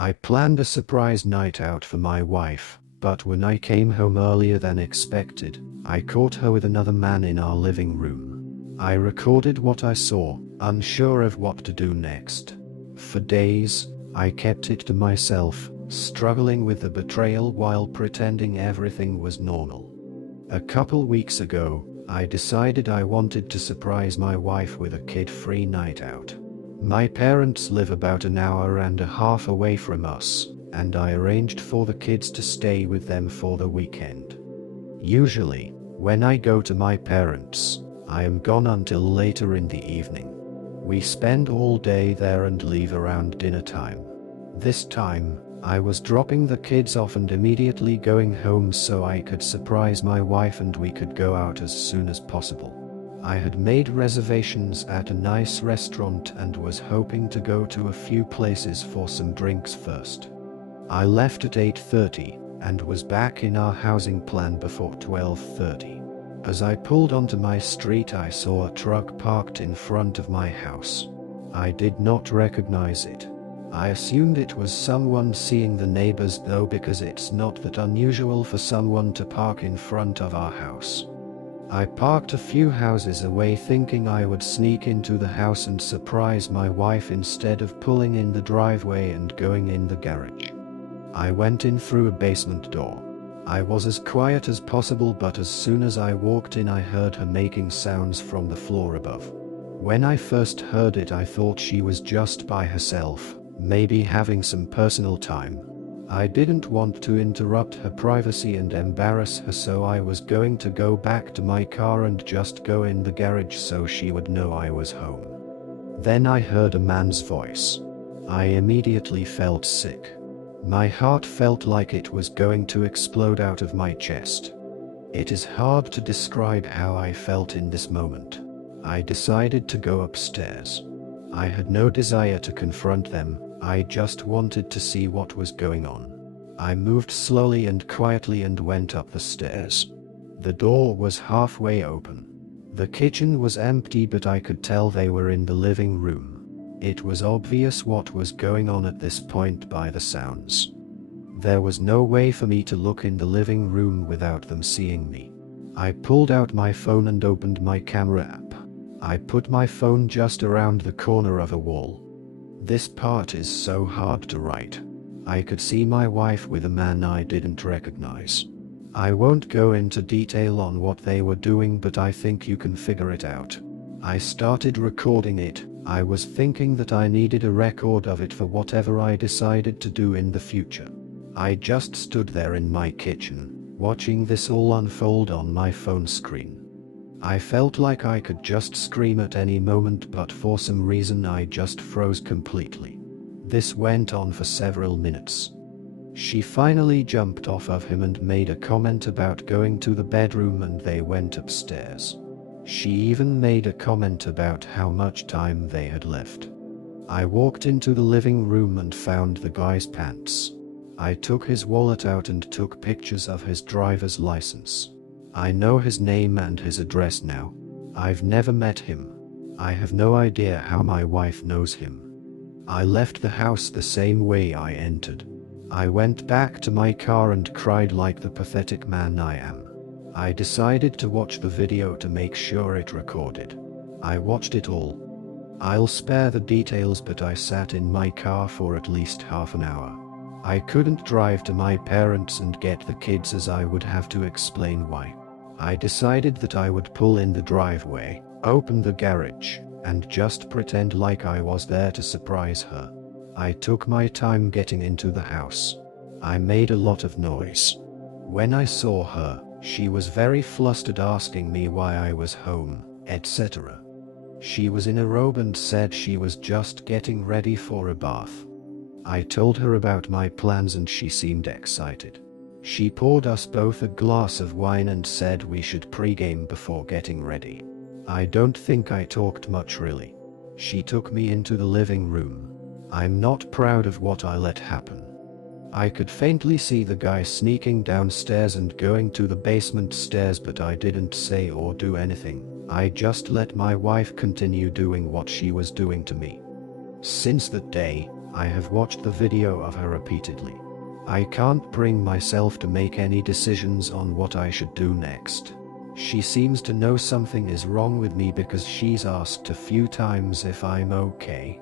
I planned a surprise night out for my wife, but when I came home earlier than expected, I caught her with another man in our living room. I recorded what I saw, unsure of what to do next. For days, I kept it to myself, struggling with the betrayal while pretending everything was normal. A couple weeks ago, I decided I wanted to surprise my wife with a kid-free night out. My parents live about an hour and a half away from us, and I arranged for the kids to stay with them for the weekend. Usually, when I go to my parents', I am gone until later in the evening. We spend all day there and leave around dinner time. This time, I was dropping the kids off and immediately going home so I could surprise my wife and we could go out as soon as possible. I had made reservations at a nice restaurant and was hoping to go to a few places for some drinks first. I left at 8:30 and was back in our housing plan before 12:30. As I pulled onto my street, I saw a truck parked in front of my house. I did not recognize it. I assumed it was someone seeing the neighbors though, because it's not that unusual for someone to park in front of our house. I parked a few houses away thinking I would sneak into the house and surprise my wife instead of pulling in the driveway and going in the garage. I went in through a basement door. I was as quiet as possible, but as soon as I walked in I heard her making sounds from the floor above. When I first heard it I thought she was just by herself, maybe having some personal time. I didn't want to interrupt her privacy and embarrass her, so I was going to go back to my car and just go in the garage so she would know I was home. Then I heard a man's voice. I immediately felt sick. My heart felt like it was going to explode out of my chest. It is hard to describe how I felt in this moment. I decided to go upstairs. I had no desire to confront them, I just wanted to see what was going on. I moved slowly and quietly and went up the stairs. The door was halfway open. The kitchen was empty, but I could tell they were in the living room. It was obvious what was going on at this point by the sounds. There was no way for me to look in the living room without them seeing me. I pulled out my phone and opened my camera app. I put my phone just around the corner of a wall. This part is so hard to write. I could see my wife with a man I didn't recognize. I won't go into detail on what they were doing, but I think you can figure it out. I started recording it. I was thinking that I needed a record of it for whatever I decided to do in the future. I just stood there in my kitchen, watching this all unfold on my phone screen. I felt like I could just scream at any moment, but for some reason I just froze completely. This went on for several minutes. She finally jumped off of him and made a comment about going to the bedroom, and they went upstairs. She even made a comment about how much time they had left. I walked into the living room and found the guy's pants. I took his wallet out and took pictures of his driver's license. I know his name and his address now. I've never met him. I have no idea how my wife knows him. I left the house the same way I entered. I went back to my car and cried like the pathetic man I am. I decided to watch the video to make sure it recorded. I watched it all. I'll spare the details, but I sat in my car for at least half an hour. I couldn't drive to my parents and get the kids, as I would have to explain why. I decided that I would pull in the driveway, open the garage, and just pretend like I was there to surprise her. I took my time getting into the house. I made a lot of noise. When I saw her, she was very flustered, asking me why I was home, etc. She was in a robe and said she was just getting ready for a bath. I told her about my plans and she seemed excited. She poured us both a glass of wine and said we should pregame before getting ready. I don't think I talked much really. She took me into the living room. I'm not proud of what I let happen. I could faintly see the guy sneaking downstairs and going to the basement stairs, but I didn't say or do anything. I just let my wife continue doing what she was doing to me. Since that day, I have watched the video of her repeatedly. I can't bring myself to make any decisions on what I should do next. She seems to know something is wrong with me because she's asked a few times if I'm okay.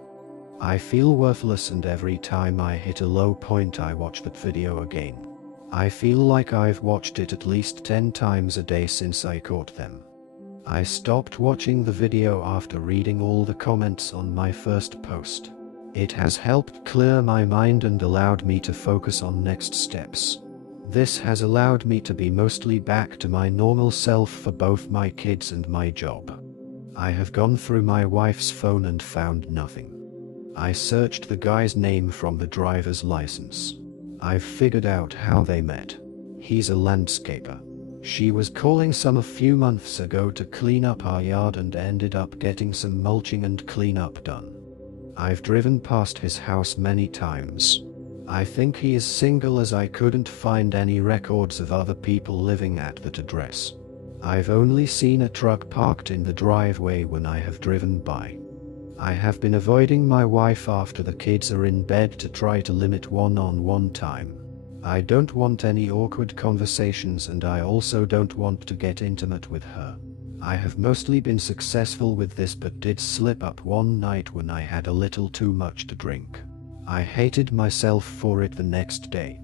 I feel worthless, and every time I hit a low point I watch that video again. I feel like I've watched it at least 10 times a day since I caught them. I stopped watching the video after reading all the comments on my first post. It has helped clear my mind and allowed me to focus on next steps. This has allowed me to be mostly back to my normal self for both my kids and my job. I have gone through my wife's phone and found nothing. I searched the guy's name from the driver's license. I've figured out how they met. He's a landscaper. She was calling some a few months ago to clean up our yard and ended up getting some mulching and cleanup done. I've driven past his house many times. I think he is single, as I couldn't find any records of other people living at that address. I've only seen a truck parked in the driveway when I have driven by. I have been avoiding my wife after the kids are in bed to try to limit one-on-one time. I don't want any awkward conversations, and I also don't want to get intimate with her. I have mostly been successful with this, but did slip up one night when I had a little too much to drink. I hated myself for it the next day.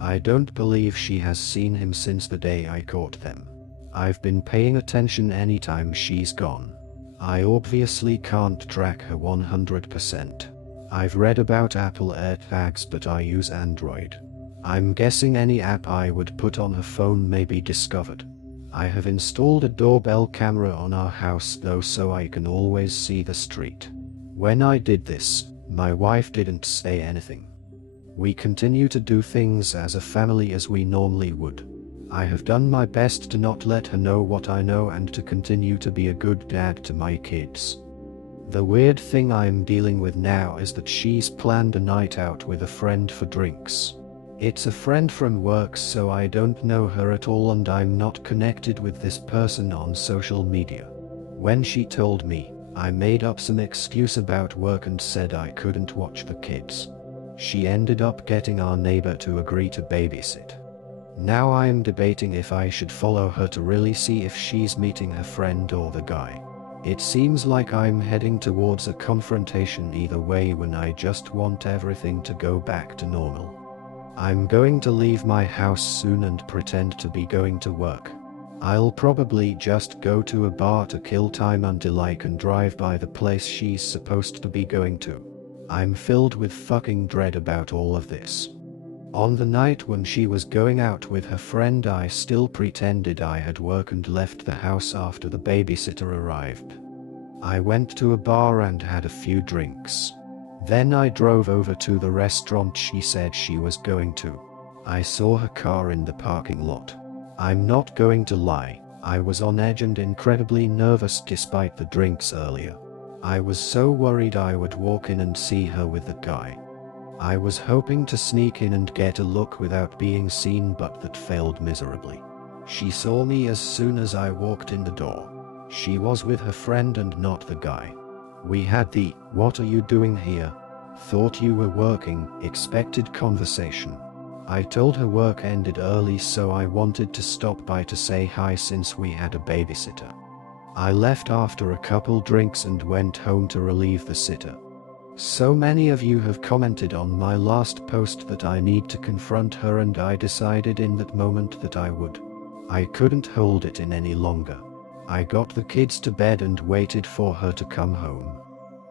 I don't believe she has seen him since the day I caught them. I've been paying attention anytime she's gone. I obviously can't track her 100%. I've read about Apple AirTags, but I use Android. I'm guessing any app I would put on her phone may be discovered. I have installed a doorbell camera on our house though, so I can always see the street. When I did this, my wife didn't say anything. We continue to do things as a family as we normally would. I have done my best to not let her know what I know and to continue to be a good dad to my kids. The weird thing I'm dealing with now is that she's planned a night out with a friend for drinks. It's a friend from work, so I don't know her at all, and I'm not connected with this person on social media. When she told me, I made up some excuse about work and said I couldn't watch the kids. She ended up getting our neighbor to agree to babysit. Now I am debating if I should follow her to really see if she's meeting her friend or the guy. It seems like I'm heading towards a confrontation either way when I just want everything to go back to normal. I'm going to leave my house soon and pretend to be going to work. I'll probably just go to a bar to kill time until I can drive by the place she's supposed to be going to. I'm filled with fucking dread about all of this. On the night when she was going out with her friend, I still pretended I had work and left the house after the babysitter arrived. I went to a bar and had a few drinks. Then I drove over to the restaurant she said she was going to. I saw her car in the parking lot. I'm not going to lie, I was on edge and incredibly nervous despite the drinks earlier. I was so worried I would walk in and see her with that guy. I was hoping to sneak in and get a look without being seen, but that failed miserably. She saw me as soon as I walked in the door. She was with her friend and not the guy. We had the "what are you doing here? Thought you were working" expected conversation. I told her work ended early, so I wanted to stop by to say hi since we had a babysitter. I left after a couple drinks and went home to relieve the sitter. So many of you have commented on my last post that I need to confront her, and I decided in that moment that I would. I couldn't hold it in any longer. I got the kids to bed and waited for her to come home.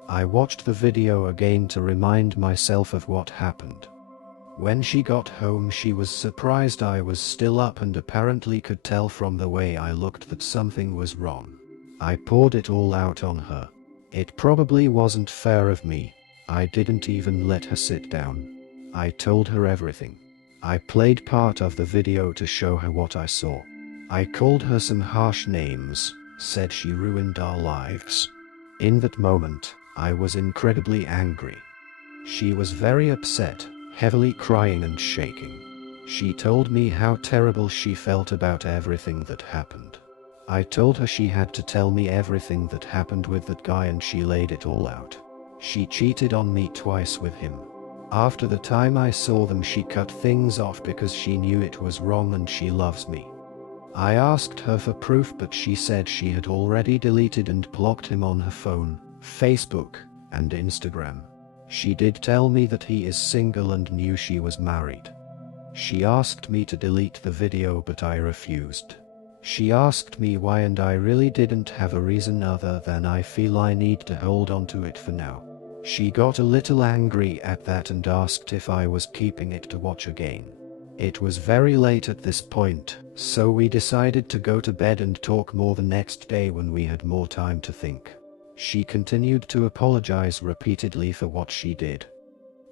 I watched the video again to remind myself of what happened. When she got home, she was surprised I was still up and apparently could tell from the way I looked that something was wrong. I poured it all out on her. It probably wasn't fair of me. I didn't even let her sit down. I told her everything. I played part of the video to show her what I saw. I called her some harsh names, said she ruined our lives. In that moment, I was incredibly angry. She was very upset, heavily crying and shaking. She told me how terrible she felt about everything that happened. I told her she had to tell me everything that happened with that guy, and she laid it all out. She cheated on me twice with him. After the time I saw them, she cut things off because she knew it was wrong and she loves me. I asked her for proof, but she said she had already deleted and blocked him on her phone, Facebook, and Instagram. She did tell me that he is single and knew she was married. She asked me to delete the video, but I refused. She asked me why, and I really didn't have a reason other than I feel I need to hold on to it for now. She got a little angry at that and asked if I was keeping it to watch again. It was very late at this point, so we decided to go to bed and talk more the next day when we had more time to think. She continued to apologize repeatedly for what she did.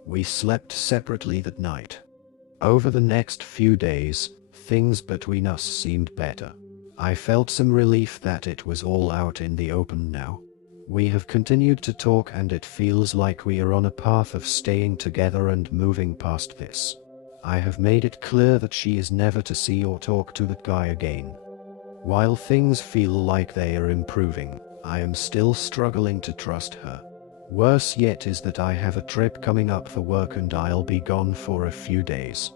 We slept separately that night. Over the next few days, things between us seemed better. I felt some relief that it was all out in the open now. We have continued to talk and it feels like we are on a path of staying together and moving past this. I have made it clear that she is never to see or talk to that guy again. While things feel like they are improving, I am still struggling to trust her. Worse yet is that I have a trip coming up for work and I'll be gone for a few days.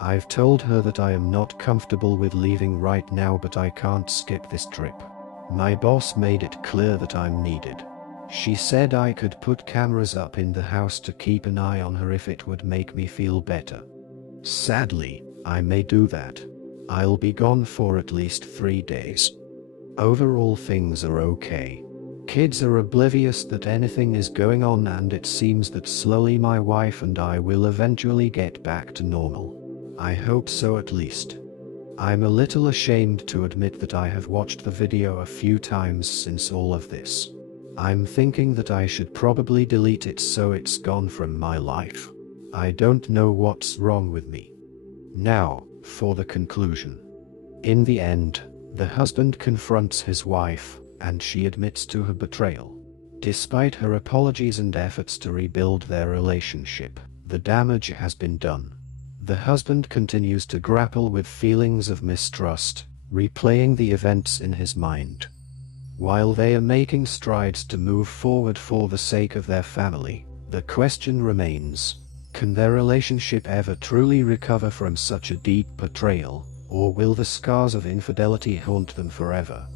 I've told her that I am not comfortable with leaving right now, but I can't skip this trip. My boss made it clear that I'm needed. She said I could put cameras up in the house to keep an eye on her if it would make me feel better. Sadly, I may do that. I'll be gone for at least 3 days. Overall, things are okay. Kids are oblivious that anything is going on, and it seems that slowly my wife and I will eventually get back to normal. I hope so, at least. I'm a little ashamed to admit that I have watched the video a few times since all of this. I'm thinking that I should probably delete it so it's gone from my life. I don't know what's wrong with me. Now, for the conclusion. In the end, the husband confronts his wife, and she admits to her betrayal. Despite her apologies and efforts to rebuild their relationship, the damage has been done. The husband continues to grapple with feelings of mistrust, replaying the events in his mind. While they are making strides to move forward for the sake of their family, the question remains: can their relationship ever truly recover from such a deep betrayal, or will the scars of infidelity haunt them forever?